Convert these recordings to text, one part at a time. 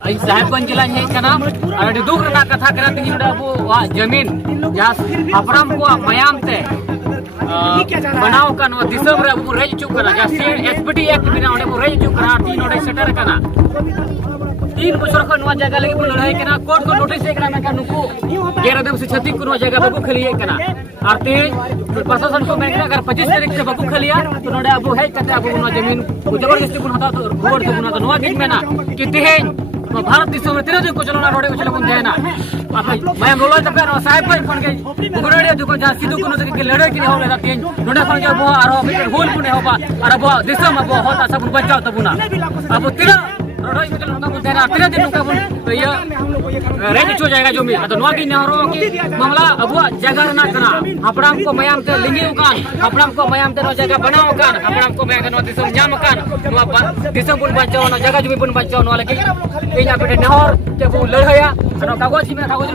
साहेबगंज जिला और दुख कथा अब जमीन जहाँ हपड़ाम को मायाम ते बनाव दिसम रे अब रेज चुकना जहाँ एसपीटी एक्ट बिना रेज चुकना तीन सेटर करना 3 बछर खन जगह लगे लड़ाई करना कोर्ट को नोटिस करना नुकु 11 से 36 को जगह बाबू खलिए करना और तेज प्रशासन को मैं अगर 25 तारीख से बाबू खलिया तो नोडे अब हेज करते अब जमीन जबरदस्ती को हता तो रुवर तो बुना तो नवा गिन मेना कि तेज भारत दिसम में तीन दिन को चलना रोडे को चले बन देना मैं बोला तो कर साहेब भाई फोन के गुगड़े दुको जा सिद्धू को नजर के लड़ाई के हो लेदा तीन नोडे फोन के बो आरो होल पुने होबा और अब दिसम अब होता सब बचाव तो बुना अब तीन रोडे को चलना बन देना तीन दिन का बन तो ये रेज चो जाएगा जो मिल तो नवा की नहरो की मामला अब जगह ना करना हपड़ाम को मयाम ते लिंगी उकान हपड़ाम को मयाम ते जगह बनाओ कान हपड़ाम को मैं नो दिसम जाम कान दिसम बुन बचाओ ना जगह जो बुन बचाओ नो लगे ᱤᱧ ᱟᱯᱮ ᱱᱮᱦᱚᱨ ᱛᱮᱵᱚ ᱞᱟᱹᱲᱦᱟᱹᱭᱟ ᱠᱟᱜᱚᱡ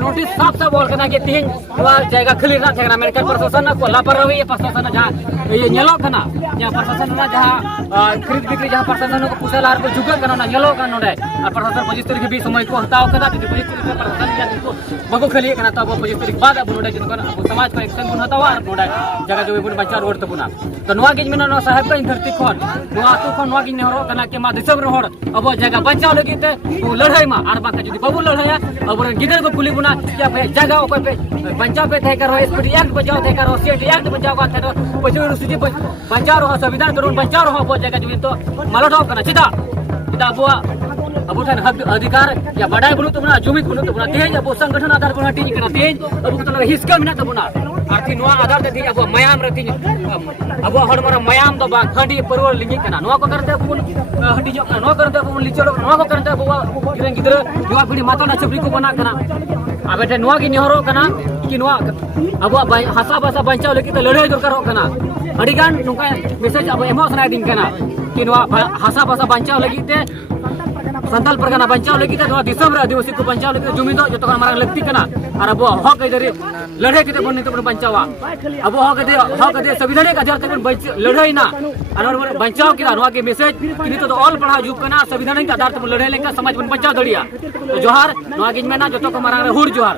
ᱱᱳᱴᱤᱥ ᱥᱟᱵ ᱥᱟᱵ ᱚᱞ ᱠᱟᱱᱟ ᱡᱮ ᱛᱮᱦᱮᱧ ᱱᱚᱣᱟ ᱡᱟᱭᱜᱟ ᱠᱷᱟᱹᱞᱤ ᱨᱮᱱᱟᱜ ᱛᱟᱦᱮᱸ ᱠᱟᱱᱟ ᱢᱮᱱᱠᱷᱟᱱ ᱯᱨᱚᱥᱟᱥᱚᱱ ᱠᱚ ᱞᱟᱯᱟᱨᱟᱣᱤ ᱯᱨᱚᱥᱟᱥᱚᱱ ᱡᱟᱦᱟᱸ ᱧᱮᱞᱚᱜ ᱠᱟᱱᱟ ᱡᱟᱦᱟᱸ ᱯᱨᱚᱥᱟᱥᱚᱱ ᱡᱟᱦᱟᱸ ᱠᱷरीद बिक्री जहाँ प्रशासन को पुसला को जुगत करना ᱧᱮᱞᱚᱜ ᱠᱟᱱᱟ ᱱᱚᱰᱮ और प्रशासन 25 तारीख भी समय को हताव कदा 25 तारीख से प्रशासन को बगो खलिए कना तब 25 तारीख बाद अब नोडे जिन अब समाज को एक्शन बुन हतावा नोडे जगह जो बुन बचार रोड तबुना तो नवा गिन मेना साहेब का धरती खन नवा तो खन नवा गिन हरो कना के मा दिसम रोड अब जगह बचाव लगी ते लड़ाई मा और बाका जदी बाबू लड़ाया अब गिदर को कुली बुना क्या पे जगह ओको पे बचाव पे थे करो एसपीटी एक्ट बचाव थे करो सीएटी एक्ट बचाव का थे पछो सूची बचाव रहो संविधान करून बचाव रहो जगह जो तो मालट कना चिता चिता अब अधिकार या बड़ाई बुनु तबना जुमित बुनु तबना तेज अब संगठन आधार बुना टीज कना तेज अब तन हिस्का मिना तबना आर्थी नोआ आधार ते अब मयाम रती अब हड़मरा मयाम तो बा खंडी परवर लिंगी कना नोआ को करते बुन हंडी जो नोआ करते बुन लिचलो नोआ को करते बुआ गिरन गिदर युवा पीढ़ी माता छबरी को बना कना अब एटे नोआ की निहरो कना कि नोआ अब हासा भाषा बचाव लगी तो लड़ाई दरकार कना अडिगान नुका मैसेज अब एमो सनाइडिंग कना कि नोआ हासा भाषा बचाव लगी ते संताल परगना बचाव लगी तो दिसम आदिवासी को बचाव लगी जुमी दो जो मारा लगती कना और अब हक इधर लड़ाई के बन बचावा अब हक संविधानिक अधिकार तक लड़ाई ना और बचाव किया के मैसेज कि तो ऑल पढ़ा जुग कना संविधानिक आधार तक लड़ाई लेकर समाज बन बचाव दड़िया तो जोहार नवा गिन मेना जो मारा हुर जोहार